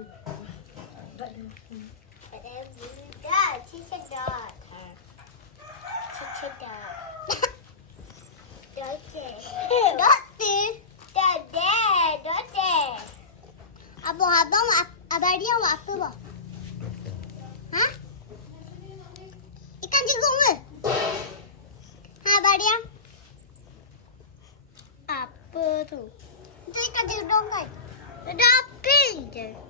Cicedot. Abang abadi awak apa bang? Ha? Ikan jerung ke? Ha, abadi yang? Apa tu? Itu ikan jerung kan? Ada apin je.